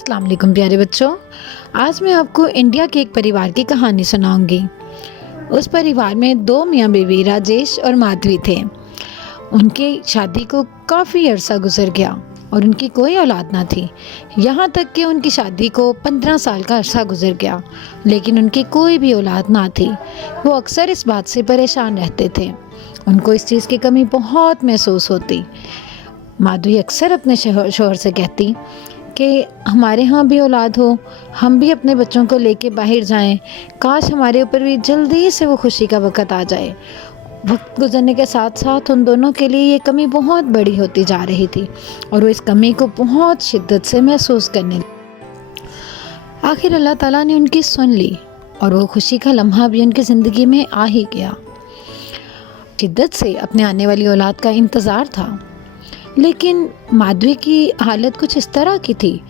अस्सलाम वालेकुम प्यारे बच्चों। आज मैं आपको इंडिया के एक परिवार की कहानी सुनाऊंगी। उस परिवार में दो मियाँ बीवी राजेश और माधवी थे। उनकी शादी को काफ़ी अरसा गुजर गया और उनकी कोई औलाद ना थी। यहाँ तक कि उनकी शादी को 15 साल का अरसा गुजर गया, लेकिन उनकी कोई भी औलाद ना थी। वो अक्सर इस बात से परेशान रहते थे। उनको इस चीज़ की कमी बहुत महसूस होती। माधवी अक्सर अपने शोहर से कहती कि हमारे यहाँ भी औलाद हो, हम भी अपने बच्चों को लेके बाहर जाएं। काश हमारे ऊपर भी जल्दी से वो खुशी का वक़्त आ जाए। वक्त गुजरने के साथ साथ उन दोनों के लिए ये कमी बहुत बड़ी होती जा रही थी और वो इस कमी को बहुत शिद्दत से महसूस करने लगे। आखिर अल्लाह ताला ने उनकी सुन ली और वो खुशी का लम्हा भी उनकी ज़िंदगी में आ ही गया। शिद्दत से अपने आने वाली औलाद का इंतज़ार था, लेकिन माधवी की हालत कुछ इस तरह की थी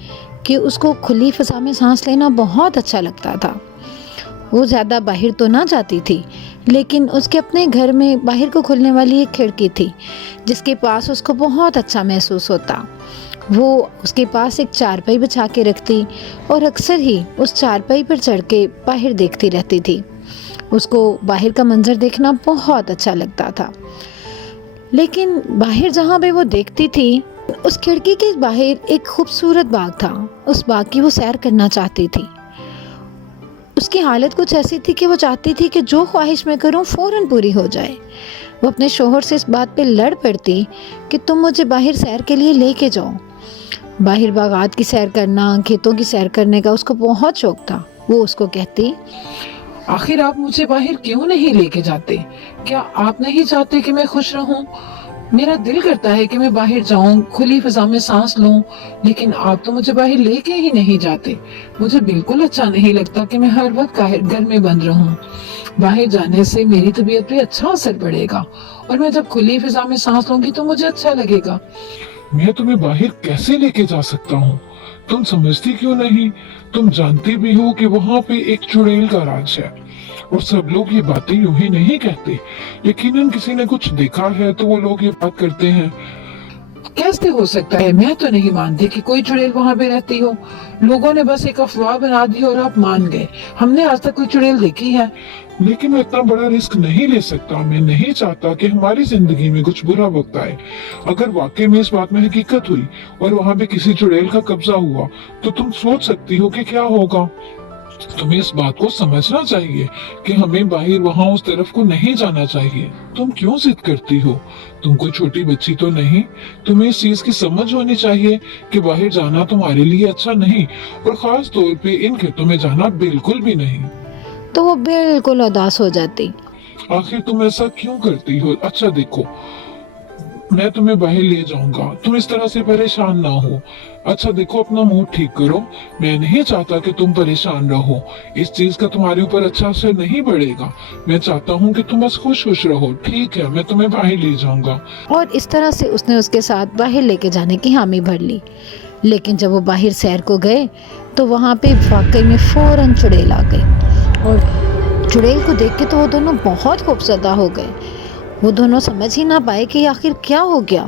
कि उसको खुली फ़ज़ा में सांस लेना बहुत अच्छा लगता था। वो ज़्यादा बाहर तो ना जाती थी, लेकिन उसके अपने घर में बाहर को खुलने वाली एक खिड़की थी जिसके पास उसको बहुत अच्छा महसूस होता। वो उसके पास एक चारपाई बिछा के रखती और अक्सर ही उस चारपाई पर चढ़ के बाहर देखती रहती थी। उसको बाहर का मंजर देखना बहुत अच्छा लगता था, लेकिन बाहर जहाँ पे वो देखती थी, उस खिड़की के बाहर एक खूबसूरत बाग था। उस बाग की वो सैर करना चाहती थी। उसकी हालत कुछ ऐसी थी कि वो चाहती थी कि जो ख्वाहिश मैं करूं फ़ौरन पूरी हो जाए। वो अपने शोहर से इस बात पे लड़ पड़ती कि तुम मुझे बाहर सैर के लिए लेके जाओ। बाहर बागात की सैर करना, खेतों की सैर करने का उसको बहुत शौक था। वो उसको कहती, आखिर आप मुझे बाहर क्यों नहीं लेके जाते? क्या आप नहीं चाहते कि मैं खुश रहूं? मेरा दिल करता है कि मैं बाहर जाऊं, खुली फिजा में सांस लूं, लेकिन आप तो मुझे बाहर लेके ही नहीं जाते। मुझे बिल्कुल अच्छा नहीं लगता कि मैं हर वक्त घर में बंद रहूं। बाहर जाने से मेरी तबीयत पे अच्छा असर पड़ेगा और मैं जब खुली फिजा में सांस लूंगी तो मुझे अच्छा लगेगा। मैं तुम्हें बाहर कैसे लेके जा सकता हूँ? तुम समझती क्यों नहीं? तुम जानती भी हो कि वहाँ पे एक चुड़ैल का राज है और सब लोग ये बातें यूं ही नहीं कहते। यकीनन किसी ने कुछ देखा है तो वो लोग ये बात करते हैं। कैसे हो सकता है? मैं तो नहीं मानती कि कोई चुड़ैल वहाँ पे रहती हो। लोगों ने बस एक अफवाह बना दी और आप मान गए। हमने आज तक कोई चुड़ैल देखी है? लेकिन मैं इतना बड़ा रिस्क नहीं ले सकता। मैं नहीं चाहता कि हमारी जिंदगी में कुछ बुरा वक्त आए। अगर वाकई में इस बात में हकीकत हुई और वहाँ पे किसी चुड़ैल का कब्जा हुआ तो तुम सोच सकती हो कि क्या होगा। तुम्हें इस बात को समझना चाहिए कि हमें बाहर वहाँ उस तरफ को नहीं जाना चाहिए। तुम क्यों जिद करती हो? तुम कोई छोटी बच्ची तो नहीं। तुम्हें इस चीज की समझ होनी चाहिए कि बाहर जाना तुम्हारे लिए अच्छा नहीं और खास तौर पे इन खेतों में जाना बिल्कुल भी नहीं। तो वो बिल्कुल उदास हो जाती। आखिर तुम ऐसा क्यों करती हो? अच्छा देखो, मैं तुम्हें बाहर ले जाऊंगा, तुम इस तरह से परेशान ना हो। अच्छा देखो, अपना मूड ठीक करो। मैं नहीं चाहता कि तुम परेशान रहो। इस चीज का तुम्हारे ऊपर अच्छा असर नहीं पड़ेगा। मैं चाहता हूँ कि तुम बस खुश खुश रहो। ठीक है, मैं तुम्हें बाहर ले जाऊंगा। और इस तरह से उसने उसके साथ बाहर लेके जाने की हामी भर ली। लेकिन जब वो बाहर सैर को गए तो वहाँ पे वाकई में फ़ौरन चुड़ैल आ गई और चुड़ैल को देख के तो वो दोनों बहुत खौफज़दा हो गए। वो दोनों समझ ही ना पाए कि आखिर क्या हो गया।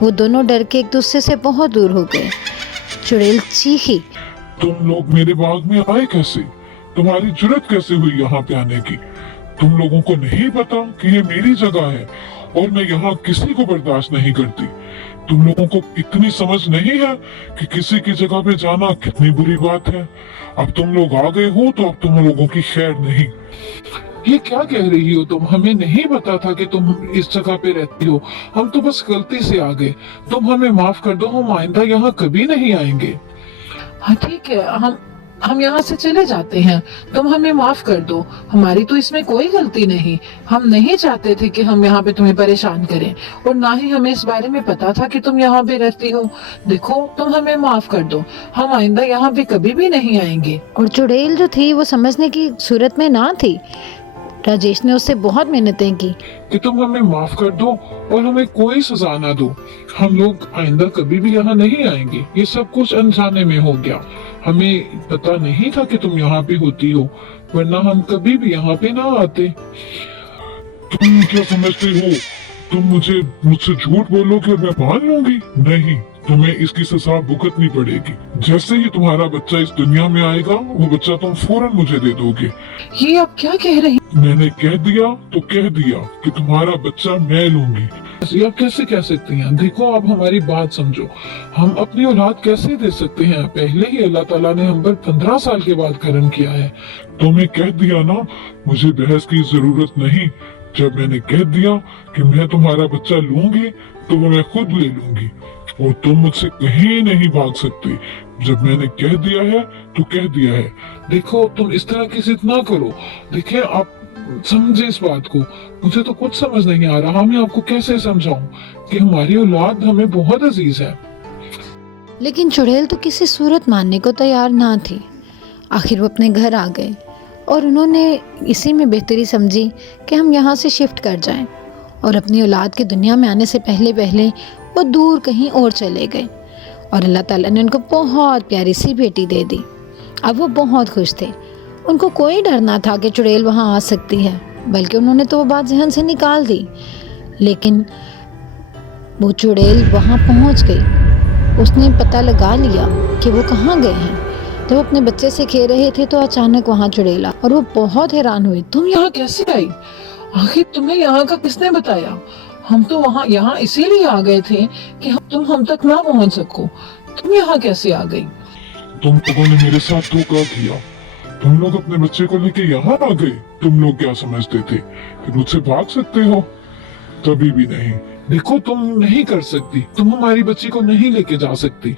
वो दोनों डर के एक दूसरे से बहुत दूर हो गए। चुड़ैल चीखी, तुम लोग मेरे बाग में आए कैसे? तुम्हारी जुर्रत कैसे हुई यहाँ पे आने की? तुम लोगों को नहीं पता कि ये मेरी जगह है और मैं यहाँ किसी को बर्दाश्त नहीं करती। तुम लोगों को इतनी समझ नहीं है कि किसी की जगह पे जाना कितनी बुरी बात है। अब तुम लोग आ गए हो तो अब तुम लोगों की खैर नहीं। ये क्या कह रही हो तुम? हमें नहीं पता था कि तुम इस जगह पे रहती हो। हम तो बस गलती से आ गए। तुम हमें माफ कर दो, हम आइंदा यहाँ कभी नहीं आएंगे। हाँ ठीक है, हम यहाँ से चले जाते हैं। तुम हमें माफ कर दो, हमारी तो इसमें कोई गलती नहीं। हम नहीं चाहते थे कि हम यहाँ पे तुम्हें परेशान करें और ना ही हमें इस बारे में पता था कि तुम यहाँ पे रहती हो। देखो, तुम हमें माफ कर दो, हम आइंदा यहाँ पे कभी भी नहीं आएंगे। और चुड़ैल जो थी वो समझने की सूरत में ना थी। राजेश ने उससे बहुत मेहनतें की कि तुम हमें माफ कर दो और हमें कोई सजा ना दो। हम लोग आइंदा कभी भी यहाँ नहीं आएंगे। ये सब कुछ अनजाने में हो गया। हमें पता नहीं था कि तुम यहाँ पे होती हो, वरना हम कभी भी यहाँ पे ना आते। तुम क्या समझते हो? तुम मुझसे झूठ बोलोगे और मैं मान लूंगी? नहीं, तुम्हें इसकी सजा भुगतनी पड़ेगी। जैसे ही तुम्हारा बच्चा इस दुनिया में आएगा, वो बच्चा तुम फौरन मुझे दे दोगे। ये आप क्या कह रही मैंने कह दिया तो कह दिया कि तुम्हारा बच्चा मैं लूंगी। हैं? ये आप कैसे कह सकती हैं? देखो, आप हमारी बात समझो। हम अपनी औलाद कैसे दे सकते हैं? पहले ही अल्लाह ताला ने हम पर 15 साल के बाद करम किया है। तुम्हें कह दिया ना, मुझे बहस की जरूरत नहीं। जब मैंने कह दिया कि मैं तुम्हारा बच्चा लूंगी, तो वो मैं खुद ले लूंगी और तुम मुझसे कहीं नहीं भाग सकती। जब मैंने कह दिया है तो कह दिया है। देखो, तुम इस तरह की जिद ना करो। देखिए, आप समझे इस बात को। मुझे तो कुछ समझ नहीं आ रहा, मैं आपको कैसे समझाऊं कि हमारी औलाद हमें बहुत अजीज है। लेकिन चुड़ैल तो किसी सूरत मानने को तैयार ना थी। आखिर वो अपने घर आ गए और उन्होंने इसी में बेहतरी समझी कि हम यहाँ से शिफ्ट कर जाएं और अपनी औलाद की दुनिया में आने से पहले पहले वो दूर कहीं और चले गए और अल्लाह ताला ने उनको बहुत प्यारी सी बेटी दे दी। अब वो बहुत खुश थे। उनको कोई डर ना था कि चुड़ैल वहाँ आ सकती है, बल्कि उन्होंने तो वो बात जहन से निकाल दी। लेकिन वो चुड़ैल वहाँ पहुँच गई। उसने पता लगा लिया कि वो कहाँ गए हैं। जब अपने बच्चे से खेल रहे थे तो अचानक वहाँ चुड़ैल और वो बहुत हैरान हुई। तुम यहाँ कैसे आई? आखिर तुम्हें यहाँ का किसने बताया? हम तो यहाँ इसीलिए आ गए थे कि तुम हम तक ना पहुँच सको। तुम यहाँ कैसे आ गई? तुम लोगों ने मेरे साथ धोखा किया। तुम लोग अपने बच्चे को लेके यहाँ आ गए। तुम लोग क्या समझते थे कि मुझसे भाग सकते हो? कभी भी नहीं। देखो, तुम नहीं कर सकती। तुम हमारी बच्ची को नहीं लेके जा सकती।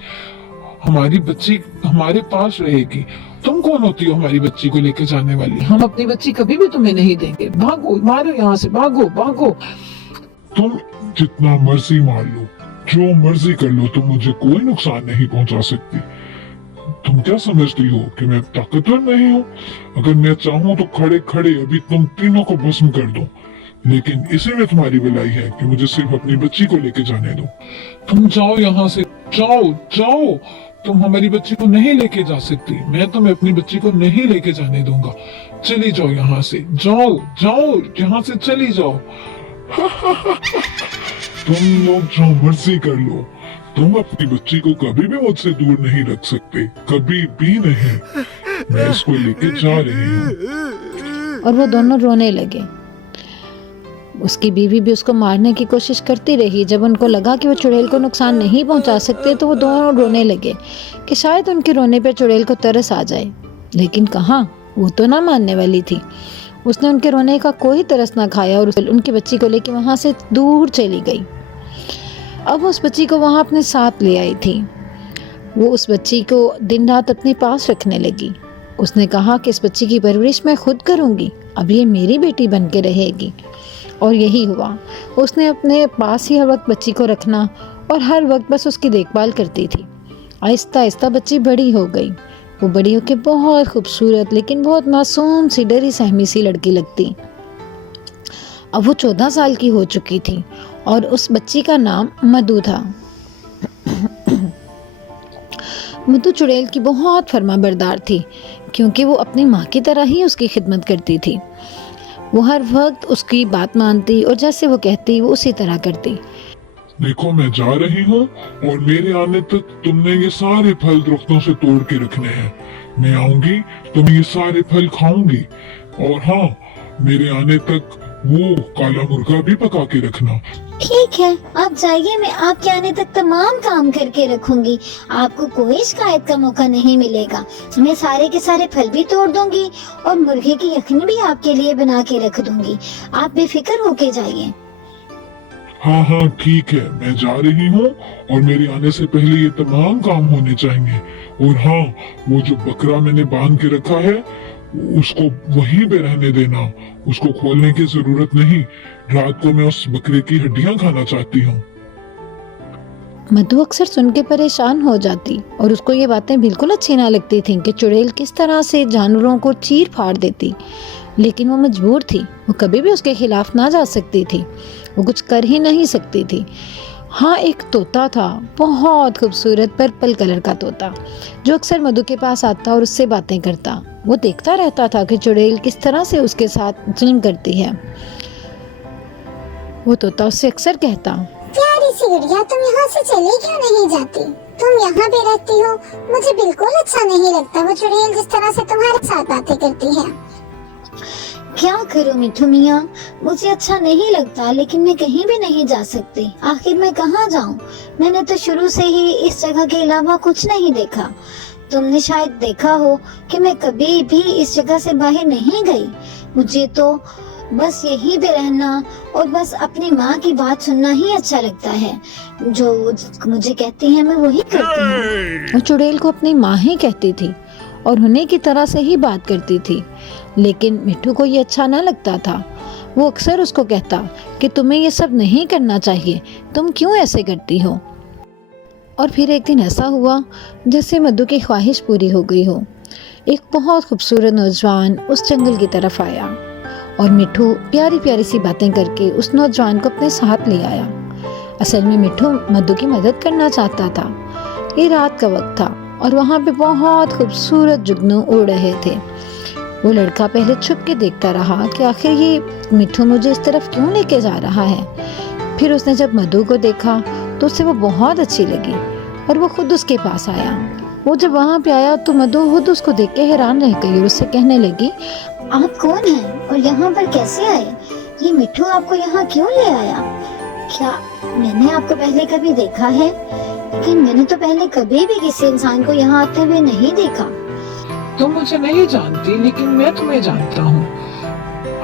हमारी बच्ची हमारे पास रहेगी। तुम कौन होती हो हमारी बच्ची को लेके जाने वाली? हम अपनी बच्ची कभी भी तुम्हें नहीं देंगे। भागो, मारो यहाँ से, भागो भागो। तुम जितना मर्जी मार लो, जो मर्जी कर लो, तुम मुझे कोई नुकसान नहीं पहुंचा सकती। तुम क्या समझती हो कि मैं ताकतवर नहीं हूँ? अगर मैं चाहूँ तो खड़े खड़े अभी तुम तीनों को भस्म कर दूं। लेकिन इसी में तुम्हारी भलाई है कि मुझे सिर्फ अपनी बच्ची को लेके जाने दो। तुम जाओ यहाँ से, जाओ जाओ। तुम हमारी बच्ची को नहीं लेके जा सकती। मैं तुम्हें अपनी बच्ची को नहीं लेके जाने दूंगा। चली जाओ यहाँ से, जाओ जाओ, यहाँ से चली जाओ। तुम लोग जो मर्जी कर लो, तुम अपनी बच्ची को कभी भी मुझसे दूर नहीं रख सकते, कभी भी नहीं। मैं इसको लेके जा रही हूँ। और वो दोनों रोने लगे। उसकी बीवी भी उसको मारने की कोशिश करती रही। जब उनको लगा कि वो चुड़ैल को नुकसान नहीं पहुंचा सकते तो वो दोनों रोने लगे कि शायद उनके रोने पर चुड़ैल को तरस आ जाए। लेकिन कहाँ, वो तो ना मानने वाली थी। उसने उनके रोने का कोई तरस ना खाया और उनकी बच्ची को लेकर वहाँ से दूर चली गई। अब उस बच्ची को वहाँ अपने साथ ले आई थी। वो उस बच्ची को दिन रात अपने पास रखने लगी। उसने कहा कि इस बच्ची की परवरिश मैं खुद करूँगी, अब ये मेरी बेटी बन के रहेगी। और यही हुआ। उसने अपने पास ही हर वक्त बच्ची को रखना और हर वक्त बस उसकी देखभाल करती थी। आहिस्ता आहिस्ता बच्ची बड़ी हो गई। वो बड़ी होकर बहुत खूबसूरत लेकिन बहुत मासूम सी, डरी सहमी सी लड़की लगती। अब वो 14 साल की हो चुकी थी और उस बच्ची का नाम मधु था। मधु चुड़ैल की बहुत फर्माबरदार थी क्योंकि वो अपनी माँ की तरह ही उसकी खिदमत करती थी। वो हर वक्त उसकी बात मानती और जैसे वो कहती वो उसी तरह करती। देखो, मैं जा रही हूँ और मेरे आने तक तुमने ये सारे फल दरख्तों से तोड़ के रखने हैं। मैं आऊंगी तो मैं ये सारे फल खाऊंगी। और हाँ, मेरे आने तक वो काला मुर्गा भी पका के रखना। ठीक है, आप जाइए, मैं आपके आने तक तमाम काम करके रखूंगी। आपको कोई शिकायत का मौका नहीं मिलेगा। मैं सारे के सारे फल भी तोड़ दूंगी और मुर्गे की यखनी भी आपके लिए बना के रख दूंगी। आप बेफिक्र होके जाइए। हाँ हाँ ठीक है, मैं जा रही हूँ और मेरे आने से पहले ये तमाम काम होने चाहिए। और हाँ, वो जो बकरा मैंने बांध के रखा है उसको वहीं पे रहने देना, उसको खोलने की जरूरत नहीं। रात को मैं उस बकरे की हड्डियां खाना चाहती हूँ। मधु अक्सर सुन के परेशान हो जाती और उसको ये बातें बिल्कुल अच्छी ना लगती थीं कि चुड़ैल किस तरह से जानवरों को चीर फाड़ देती। लेकिन वो मजबूर थी, वो कभी भी उसके खिलाफ ना जा सकती थी, वो कुछ कर ही नहीं सकती थी। हाँ, एक तोता था, बहुत खूबसूरत पर्पल कलर का तोता, जो अक्सर मधु के पास आता और उससे बातें करता। वो देखता रहता था कि चुड़ैल किस तरह से उसके साथ जुल्म करती है। वो तोता उससे अक्सर कहता, प्यारी छोटी सी गुड़िया, तुम यहाँ से चले क्यों नहीं जाती? तुम यहाँ पे रहती हो, मुझे बिल्कुल अच्छा नहीं लगता वो चुड़ैल जिस तरह से तुम्हारे साथ बातें करती है। क्या करूं मिठू मियाँ, मुझे अच्छा नहीं लगता, लेकिन मैं कहीं भी नहीं जा सकती। आखिर मैं कहाँ जाऊं? मैंने तो शुरू से ही इस जगह के अलावा कुछ नहीं देखा। तुमने शायद देखा हो कि मैं कभी भी इस जगह से बाहर नहीं गई। मुझे तो बस यहीं पे रहना और बस अपनी माँ की बात सुनना ही अच्छा लगता है। जो मुझे कहती है मैं वही करती हूँ। वो चुड़ैल को अपनी माँ ही कहती थी और उन्हीं की तरह से ही बात करती थी, लेकिन मिट्ठू को ये अच्छा ना लगता था। वो अक्सर उसको कहता कि तुम्हें ये सब नहीं करना चाहिए, तुम क्यों ऐसे करती हो। और फिर एक दिन ऐसा हुआ जैसे मधु की ख्वाहिश पूरी हो गई हो। एक बहुत खूबसूरत नौजवान उस जंगल की तरफ आया और मिट्ठू प्यारी प्यारी सी बातें करके उस नौजवान को अपने साथ ले आया। असल में मिट्ठू मधु की मदद करना चाहता था। ये रात का वक्त था और वहाँ पे बहुत खूबसूरत जुगनू उड़ रहे थे। वो लड़का पहले छुप के देखता रहा कि आखिर ये मिट्ठू मुझे इस तरफ क्यों लेके जा रहा है। फिर उसने जब मधु को देखा तो उसे वो बहुत अच्छी लगी और वो खुद उसके पास आया। वो जब वहाँ पे आया तो मधु खुद उसको देख के हैरान रह गई और उससे कहने लगी, आप कौन हैं और यहाँ पर कैसे आए? ये मिट्ठू आपको यहाँ क्यों ले आया? क्या मैंने आपको पहले कभी देखा है? लेकिन मैंने तो पहले कभी भी किसी इंसान को यहाँ आते हुए नहीं देखा। तुम मुझे नहीं जानती, लेकिन मैं तुम्हें जानता हूँ।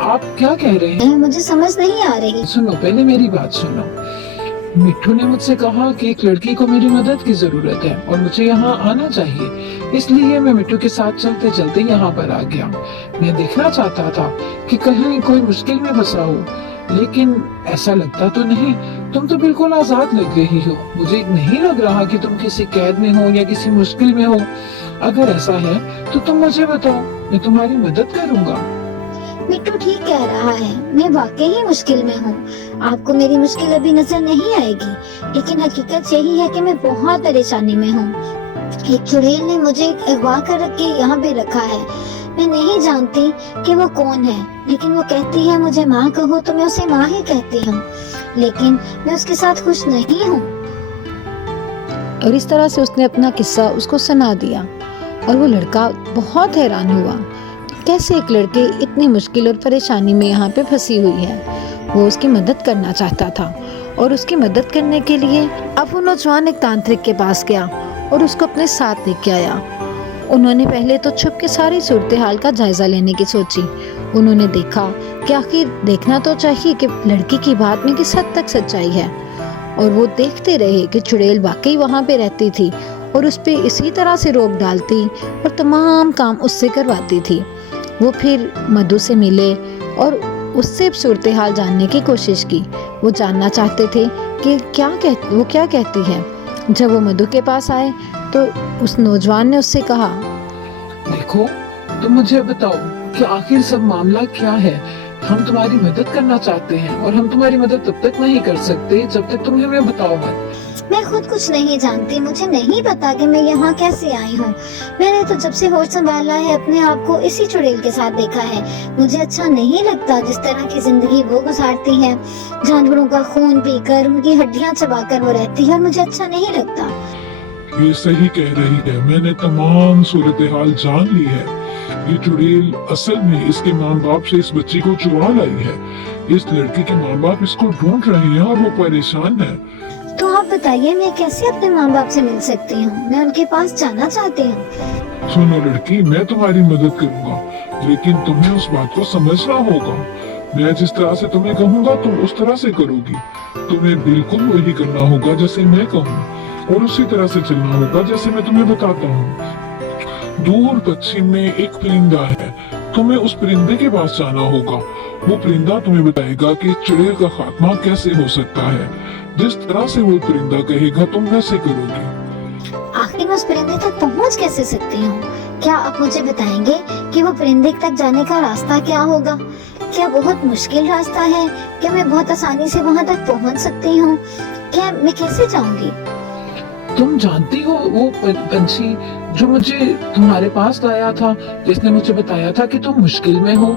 आप क्या कह रहे हैं? मुझे समझ नहीं आ रही। सुनो, पहले मेरी बात सुनो। मिट्ठू ने मुझसे कहा कि एक लड़की को मेरी मदद की जरूरत है और मुझे यहाँ आना चाहिए, इसलिए मैं मिट्ठू के साथ चलते चलते यहाँ पर आ गया। मैं देखना चाहता था कि कहीं कोई मुश्किल में फंसा हो, लेकिन ऐसा लगता तो नहीं। तुम तो बिल्कुल आजाद लग रही हो। मुझे नहीं लग रहा कि तुम किसी कैद में हो या किसी मुश्किल में हो। अगर ऐसा है तो तुम मुझे बताओ, मैं तुम्हारी मदद करूँगा। मिट्टू ठीक कह रहा है, मैं वाकई ही मुश्किल में हूँ। आपको मेरी मुश्किल अभी नजर नहीं आएगी, लेकिन हकीकत यही है कि मैं बहुत परेशानी में हूँ। एक चुड़ैल ने मुझे अगवा कर रख के यहाँ पे रखा है। मैं नहीं जानती कि वो कौन है, लेकिन वो कहती है मुझे माँ कहो तो मैं उसे माँ ही कहती हूँ, लेकिन मैं उसके साथ खुश नहीं हूँ। और इस तरह से उसने अपना किस्सा उसको सुना दिया और वो लड़का बहुत हैरान हुआ कैसे एक लड़की इतनी मुश्किल और परेशानी में यहाँ पे फंसी हुई है। वो उसकी मदद करना चाहता था और उसकी मदद करने के लिए अब वो नौजवान एक तांत्रिक के पास गया और उसको अपने साथ लेके आया। उन्होंने पहले तो छुप के सारी सूरत हाल का जायजा लेने की सोची। उन्होंने देखा कि आखिर देखना तो चाहिए कि लड़की की बात में किस हद तक सच्चाई है, और वो देखते रहे कि चुड़ैल वाकई वहाँ पे रहती थी और उस पे इसी तरह से रोक डालती और तमाम काम उससे करवाती थी। वो फिर मधु से मिले और उससे सूरत हाल जानने की कोशिश की। वो जानना चाहते थे कि वो क्या कहती है। जब वो मधु के पास आए तो उस नौजवान ने उससे कहा, देखो, तुम मुझे बताओ कि आखिर सब मामला क्या है। हम तुम्हारी मदद करना चाहते हैं और हम तुम्हारी मदद तब तक नहीं कर सकते जब तक तुम हमें बताओ मत। मैं खुद कुछ नहीं जानती। मुझे नहीं पता कि मैं यहाँ कैसे आई हूँ। मैंने तो जब से होश संभाला है अपने आप को इसी चुड़ैल के साथ देखा है। मुझे अच्छा नहीं लगता जिस तरह की जिंदगी वो गुजारती है। जानवरों का खून पीकर उनकी हड्डियाँ चबाकर वो रहती है और मुझे अच्छा नहीं लगता। ये सही कह रही है, मैंने तमाम सूरत हाल जान ली है। ये चुड़ैल असल में इसके माँ बाप से इस बच्ची को चुरा लाई है। इस लड़की के माँ बाप इसको ढूंढ रहे हैं और वो परेशान है। तो आप बताइए, मैं कैसे अपने माँ बाप से मिल सकती हूँ? मैं उनके पास जाना चाहती हूँ। सुनो लड़की, मैं तुम्हारी मदद करूंगा, लेकिन तुम्हें उस बात को समझना होगा। मैं जिस तरह से तुम्हें कहूँगा तुम उस तरह से करोगी। तुम्हें बिल्कुल वही करना होगा जैसे मैं कहूँ, और उसी तरह से चलना होगा जैसे मैं तुम्हें बताता हूँ। दूर पश्चिम में एक परिंदा है, तुम्हें उस परिंदे के पास जाना होगा। वो परिंदा तुम्हें बताएगा कि चुड़ैल का खात्मा कैसे हो सकता है। जिस तरह से वो परिंदा कहेगा तुम वैसे करोगे। आखिर मैं उस परिंदे तक पहुँच कैसे सकती हूँ? क्या आप मुझे बताएंगे कि वो परिंदे तक जाने का रास्ता क्या होगा? क्या बहुत मुश्किल रास्ता है? क्या मैं बहुत आसानी से वहाँ तक पहुँच सकती हूँ? क्या मैं कैसे जाऊँगी? तुम जानती हो वो पंछी जो मुझे तुम्हारे पास लाया था, जिसने मुझे बताया था कि तुम मुश्किल में हो?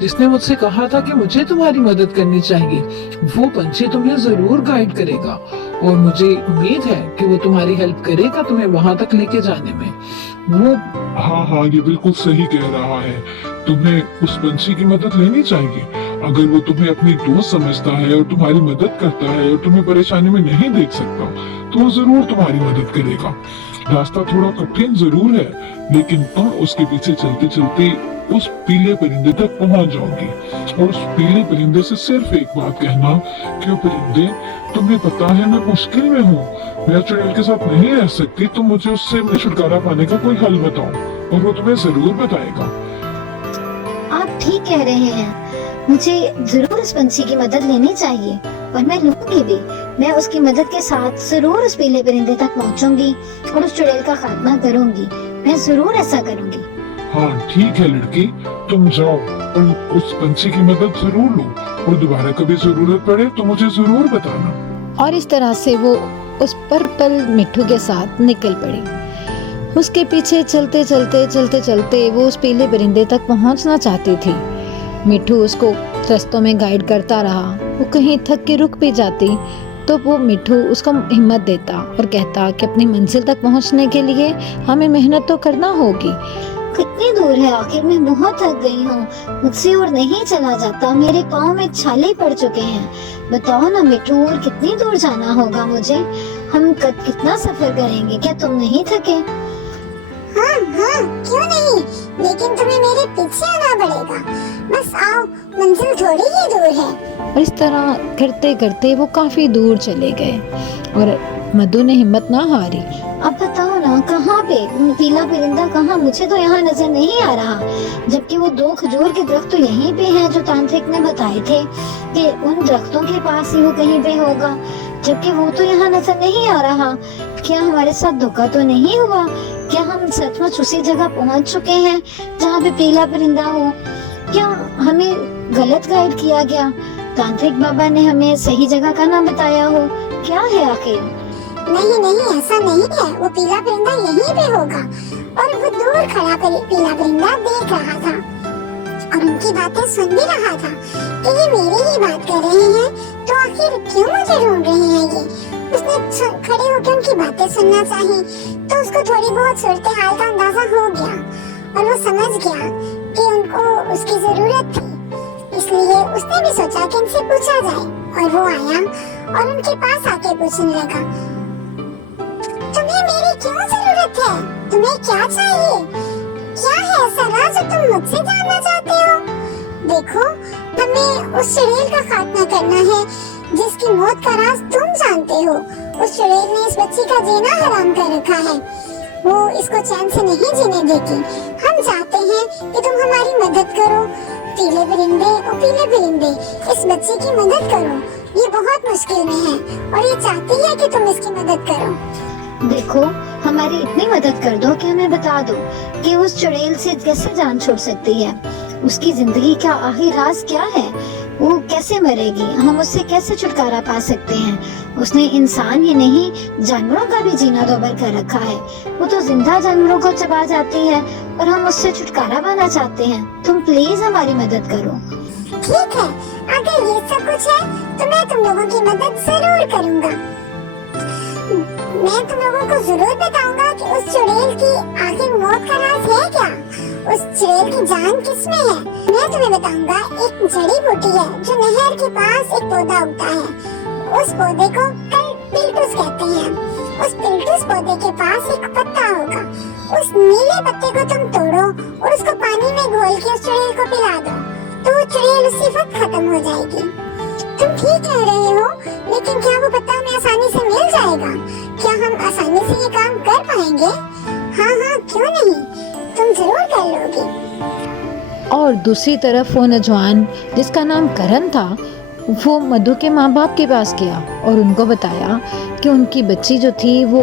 जिसने मुझसे कहा था कि मुझे तुम्हारी मदद करनी चाहिए, वो पंछी तुम्हें जरूर गाइड करेगा और मुझे उम्मीद है कि वो तुम्हारी हेल्प करेगा तुम्हें वहां तक लेके जाने में। वो हाँ, ये बिल्कुल सही कह रहा है। तुम्हें उस पंछी की मदद लेनी चाहिए। अगर वो तुम्हें अपनी दोस्त समझता है और तुम्हारी मदद करता है और तुम्हें परेशानी में नहीं देख सकता, तो वो जरूर तुम्हारी मदद करेगा। रास्ता थोड़ा कठिन जरूर है, लेकिन तुम उसके पीछे चलते चलते उस पीले परिंदे तक पहुंच जाओगी। और उस पीले परिंदे से सिर्फ एक बात कहना कि वो परिंदे, तुम्हें पता है मैं मुश्किल में हूँ, मैं चुड़ैल के साथ नहीं रह सकती, तुम मुझे उससे छुटकारा पाने का कोई हल बताओ। और वो तुम्हें जरूर बताएगा। आप ठीक कह रहे हैं, मुझे जरूर उस पंछी की मदद लेनी चाहिए और मैं लूंगी भी। मैं उसकी मदद के साथ जरूर उस पीले परिंदे तक पहुंचूंगी और उस चुड़ैल का खात्मा करूंगी। मैं जरूर ऐसा करूंगी। हाँ ठीक है लड़की, तुम जाओ और उस पंछी की मदद जरूर लो, और दोबारा कभी जरूरत पड़े तो मुझे जरूर बताना। और इस तरह से वो उस पर्पल मिट्ठू के साथ निकल पड़ी। उसके पीछे चलते चलते वो उस पीले परिंदे तक पहुंचना चाहती थी। मिट्ठू उसको रास्तों में गाइड करता रहा। वो कहीं थक के रुक भी जाती तो वो मिट्ठू उसको हिम्मत देता और कहता कि अपनी मंजिल तक पहुंचने के लिए हमें मेहनत तो करना होगी। कितनी दूर है आखिर, मैं बहुत थक गई हूँ, मुझसे और नहीं चला जाता, मेरे पाँव में छाले पड़ चुके हैं। बताओ ना मिट्टू, और कितनी दूर जाना होगा मुझे? हम कितना सफर करेंगे? क्या तुम नहीं थके? हाँ, क्यों नहीं, लेकिन तुम्हें मेरे पीछे आना पड़ेगा। बस आओ, मंजिल थोड़ी ही दूर है। और इस तरह करते करते वो काफी दूर चले गए और मधु ने हिम्मत ना हारी। अब बताओ ना, कहाँ पे पीला परिंदा कहाँ? मुझे तो यहाँ नजर नहीं आ रहा, जबकि वो 2 खजूर के दरख्त तो यहीं पे हैं जो तांत्रिक ने बताए थे कि उन दरख्तों के पास ही वो कहीं पे होगा, जबकि वो तो यहाँ नजर नहीं आ रहा। क्या हमारे साथ धोखा तो नहीं हुआ? क्या हम सचमुच उसी जगह पहुँच चुके हैं जहाँ पे पीला परिंदा हो? क्या हमें गलत गाइड किया गया? तांत्रिक बाबा ने हमें सही जगह का नाम बताया हो? क्या है आखिर? नहीं, ऐसा नहीं है। वो पीला परिंदा यहीं पे होगा और वो दूर खड़ा पीला परिंदा देख रहा था और उनकी बातें सुन भी रहा था कि ये मेरी ही बात कर रहे हैं, तो आखिर क्यों मुझे ढूंढ रहे हैं ये? उसने खड़े होकर उनकी बातें सुनना चाहिए, तो उसको थोड़ी बहुत सूरत हाल का अंदाजा हो गया और वो समझ गया कि उनको उसकी जरूरत थी। इसलिए उसने भी सोचा कि इनसे पूछा जाए और वो आया और उनके पास आके पूछने लगा, तुम्हें मेरी क्यों जरूरत है? तुम्हें क्या चाहिए? क्या है ऐसा राज जो तुम मुझसे जानना चाहते हो? देखो, हमें उस चुड़ैल का खात्मा करना है जिसकी मौत का राज तुम जानते हो। उस चुड़ैल ने इस बच्ची का जीना हराम कर रखा है, वो इसको चैन से नहीं जीने देती। हम चाहते हैं कि तुम हमारी मदद करो। पीले परिंदे, इस बच्ची की मदद करो। ये बहुत मुश्किल में है और ये चाहती है कि तुम इसकी मदद करो। देखो, हमारी इतनी मदद कर दो कि हमें बता दो कि उस चुड़ैल से कैसे जान छूट सकती है, उसकी जिंदगी का आखिर राज क्या है, वो कैसे मरेगी, हम उससे कैसे छुटकारा पा सकते हैं। उसने इंसान ही नहीं जानवरों का भी जीना दोबर कर रखा है, वो तो जिंदा जानवरों को चबा जाती है और हम उससे छुटकारा पाना चाहते हैं। तुम प्लीज हमारी मदद करो। ठीक है, अगर ये सब कुछ है तो मैं तुम लोगों की मदद जरूर करूंगा। मैं तुम लोगों को जरूर बताऊंगा कि उस चुड़ैल की आखिर मौत का राज है क्या, उस चुड़ैल की जान किसमें है। मैं तुम्हें बताऊंगा, एक जड़ी बूटी है जो नहर के पास एक पौधा उगता है। उस पौधे को पिल्टूस कहते हैं। उस पिल्टूस पौधे के पास एक पत्ता होगा। उस नीले पत्ते को तुम तोड़ो और उसको पानी में घोल के उस चुड़ैल को पिला दो, तो वो चुड़ैल उसी वक्त खत्म हो जाएगी। तुम ठीक कह रहे हो, लेकिन क्या वो पत्ता हमें आसानी से मिल जाएगा? क्या हम आसानी से ये काम कर पाएंगे? हाँ, क्यों नहीं, तुम जरूर कर लोगे। और दूसरी तरफ वो नौजवान जिसका नाम करण था, वो मधु के माँ बाप के पास गया और उनको बताया कि उनकी बच्ची जो थी वो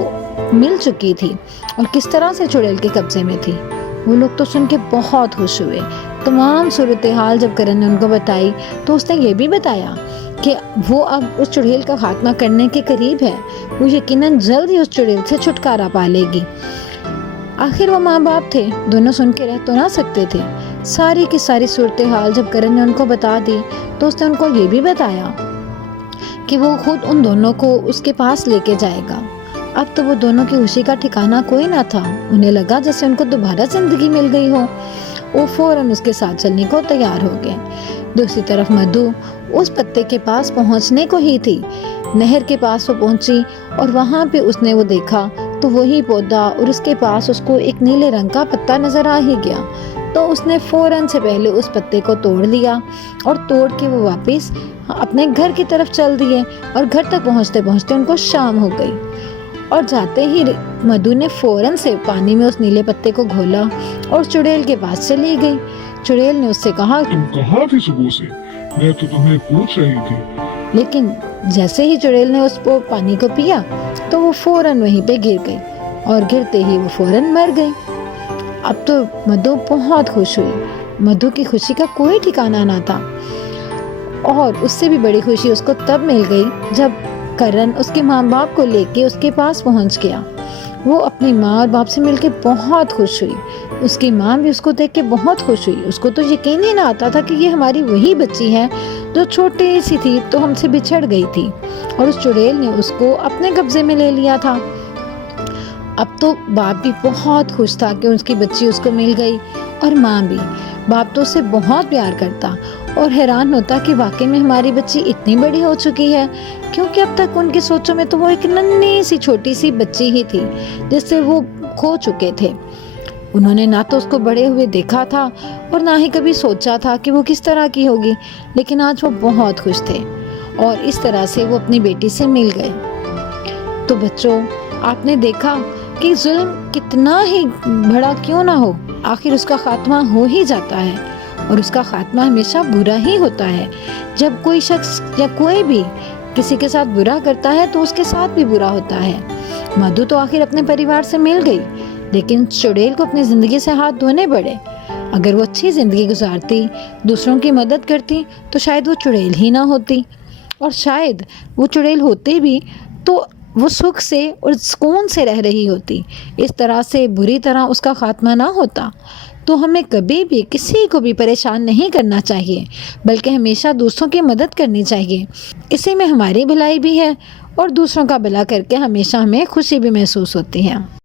मिल चुकी थी और किस तरह से चुड़ैल के कब्जे में थी। वो लोग तो सुन के बहुत खुश हुए। तमाम सूरत हाल जब करण ने उनको बताई तो उसने ये भी बताया कि वो अब उस चुड़ैल का खात्मा करने के करीब है, वो यकीनन जल्द ही उस चुड़ैल से छुटकारा पा लेगी। आखिर वो माँ बाप थे, दोनों सुन के रह तो ना सकते थे, सारी की सारी सूरत हाल जब करण ने उनको बता दी तो उसने उनको ये भी बताया कि वो खुद उन दोनों को उसके पास लेके जाएगा। अब तो वो दोनों की खुशी का ठिकाना कोई ना था। उन्हें लगा जैसे उनको दोबारा जिंदगी मिल गई हो। वो फौरन उसके साथ चलने को तैयार हो गए। दूसरी तरफ मधु उस पत्ते के पास पहुंचने को ही थी। नहर के पास वो पहुंची और वहां पे उसने वो देखा तो वही पौधा और उसके पास उसको एक नीले रंग का पत्ता नजर आ ही गया। तो उसने फौरन से पहले उस पत्ते को तोड़ लिया और तोड़ के वो वापस अपने घर की तरफ चल दिए और घर तक पहुंचते पहुंचते उनको शाम हो गई। और जाते ही मधु ने फौरन से पानी में उस नीले पत्ते को घोला और चुड़ैल के पास चली गई। चुड़ैल ने उससे कहा, तुम कहाँ थी सुबह से? मैं तो तुम्हें पूछ रही थी। लेकिन जैसे ही चुड़ैल ने उस पानी को पिया तो वो फौरन वहीं पे गिर गई और गिरते ही वो फौरन मर गई। अब तो मधु बहुत खुश हुई। मधु की खुशी का कोई ठिकाना ना था और उससे भी बड़ी खुशी उसको तब मिल गई जब करण उसके माँ बाप को लेके उसके पास पहुंच गया। वो अपनी माँ और बाप से मिलके बहुत खुश हुई। उसकी माँ भी उसको देख के बहुत खुश हुई। उसको तो यकीन ही ना आता था कि ये हमारी वही बच्ची है जो छोटी सी थी तो हमसे बिछड़ गई थी और उस चुड़ैल ने उसको अपने कब्जे में ले लिया था। अब तो बाप भी बहुत खुश था कि उसकी बच्ची उसको मिल गई और माँ भी। बाप तो उससे बहुत प्यार करता और हैरान होता कि वाकई में हमारी बच्ची इतनी बड़ी हो चुकी है, क्योंकि अब तक उनकी सोचों में तो वो एक नन्ही सी छोटी सी बच्ची ही थी जिससे वो खो चुके थे। उन्होंने ना तो उसको बड़े हुए देखा था और ना ही कभी सोचा था कि वो किस तरह की होगी, लेकिन आज वो बहुत खुश थे और इस तरह से वो अपनी बेटी से मिल गए। तो बच्चों, आपने देखा कि जुल्म कितना ही बड़ा क्यों ना हो, आखिर उसका खात्मा हो ही जाता है और उसका खात्मा हमेशा बुरा ही होता है। जब कोई शख्स या कोई भी किसी के साथ बुरा करता है तो उसके साथ भी बुरा होता है। मधु तो आखिर अपने परिवार से मिल गई, लेकिन चुड़ैल को अपनी जिंदगी से हाथ धोने पड़े। अगर वो अच्छी जिंदगी गुजारती, दूसरों की मदद करती, तो शायद वो चुड़ैल ही ना होती और शायद वो चुड़ैल होते भी तो वो सुख से और सुकून से रह रही होती। इस तरह से बुरी तरह उसका खात्मा ना होता। तो हमें कभी भी किसी को भी परेशान नहीं करना चाहिए, बल्कि हमेशा दूसरों की मदद करनी चाहिए। इसी में हमारी भलाई भी है और दूसरों का भला करके हमेशा हमें खुशी भी महसूस होती है।